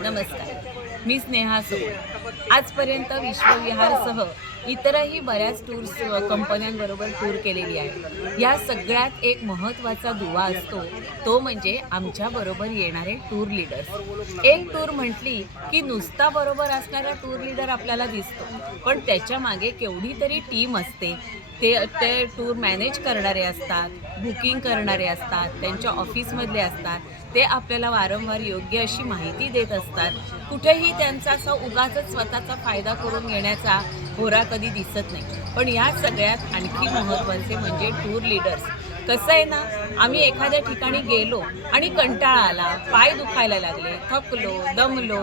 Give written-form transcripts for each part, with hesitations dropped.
नमस्कार, मी स्नेहा सोबत आजपर्यंत विश्वविहारसह इतरही बऱ्याच टूर्स कंपन्यांबरोबर टूर केलेली आहे। या सगळ्यात एक महत्त्वाचा दुवा असतो, तो म्हणजे आमच्याबरोबर येणारे टूर लीडर्स। एक टूर म्हटली की नुसता बरोबर असणारा टूर लीडर आपल्याला दिसतो, पण त्याच्या मागे केवढी तरी टीम असते। ते ते टूर मॅनेज करणारे असतात, बुकिंग करणारे असतात, त्यांच्या ऑफिसमधले असतात। ते आपल्याला वारंवार योग्य अशी माहिती देत असतात। कुठेही त्यांचा असा उगाचच स्वतःचा फायदा करून घेण्याचा होरा कधी दिसत नाही। पण या सगळ्यात आणखी महत्त्वाचे म्हणजे टूर लीडर्स। कसं आहे ना, आम्ही एखाद्या ठिकाणी गेलो आणि कंटाळा आला, पाय दुखायला लागले, थकलो, दमलो,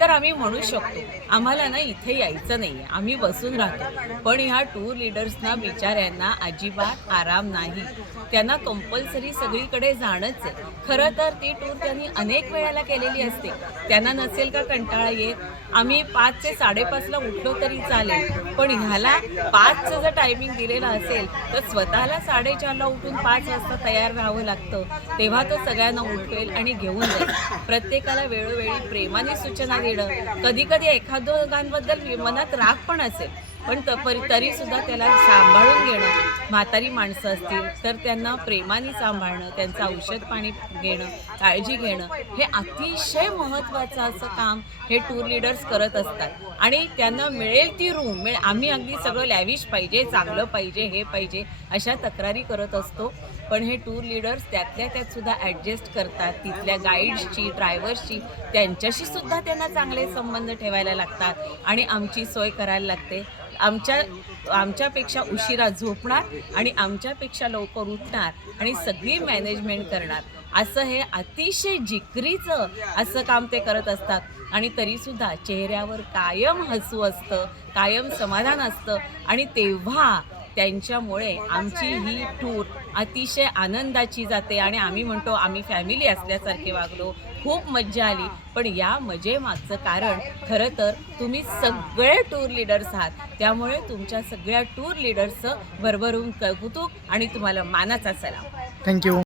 तर आम्ही म्हणू शकतो, आम्हाला ना इथे यायचं नाहीये, आम्ही बसून राहतो। पण ह्या टूर लीडर्सना बिचाऱ्यांना अजिबात आराम नाही। त्यांना कंपल्सरी सगळीकडे जाणंच आहे। खरं तर ती टूर त्यांनी अनेक वेळेला केलेली असते। त्यांना नसेल का कंटाळा येत? आम्ही 5 ते 5:30ला उठलो तरी चालेल, पण ह्याला 5चं जर टायमिंग दिलेलं असेल, तर स्वतःला 4:30ला उठून 5 वाजता तयार राहावं लागतं। तेव्हा तो सगळ्यांना उठवेल आणि घेऊन जाईल। प्रत्येकाला वेळोवेळी प्रेमाने सूचना देणं, कधी-कधी एखादोघांबद्दल मनात राग पण असेल, पण तरीसुद्धा त्याला सांभाळून घेणं। म्हातारी माणसं असतील, तर त्यांना प्रेमाने सांभाळणं, त्यांचं औषध-पाणी घेणं, काळजी घेणं, हे अतिशय महत्त्वाचं असं काम हे टूर लीडर्स करत असतात। आणि त्यांना मिळेल ती रूम आम्ही अगदी सगळं लॅविश पाहिजे, चांगलं पाहिजे, हे पाहिजे, अशा तक्रारी करत असतो। पण हे टूर लीडर्स त्यातल्या त्यात सुद्धा ॲडजस्ट करतात। तिथल्या गाईड्सची, ड्रायव्हर्सची, त्यांच्याशी सुद्धा त्यांना चांगले संबंध ठेवायला लागतात आणि आमची सोय करायला लागते। आमच्या आमच्यापेक्षा उशिरा झोपणार आणि आमच्यापेक्षा लवकर उठणार आणि सगळी मॅनेजमेंट करणार, असं हे अतिशय जिकरीचं असं काम ते करत असतात। आणि तरीसुद्धा चेहऱ्यावर कायम हसू असतं, कायम समाधान असतं आणि तेव्हा त्यांच्यामुळे आमची ही टूर अतिशय आनंदाची जाते आणि आम्ही म्हणतो आम्ही फॅमिली असल्यासारखे वागलो, खूप मज्जा आली। पण या मजेमागचं कारण खरं तर तुम्ही सगळे टूर लीडर्स आहात। त्यामुळे तुमच्या सगळ्या टूर लीडर्सचं भरभरून कौतुक आणि तुम्हाला मानाचा सलाम। Thank you.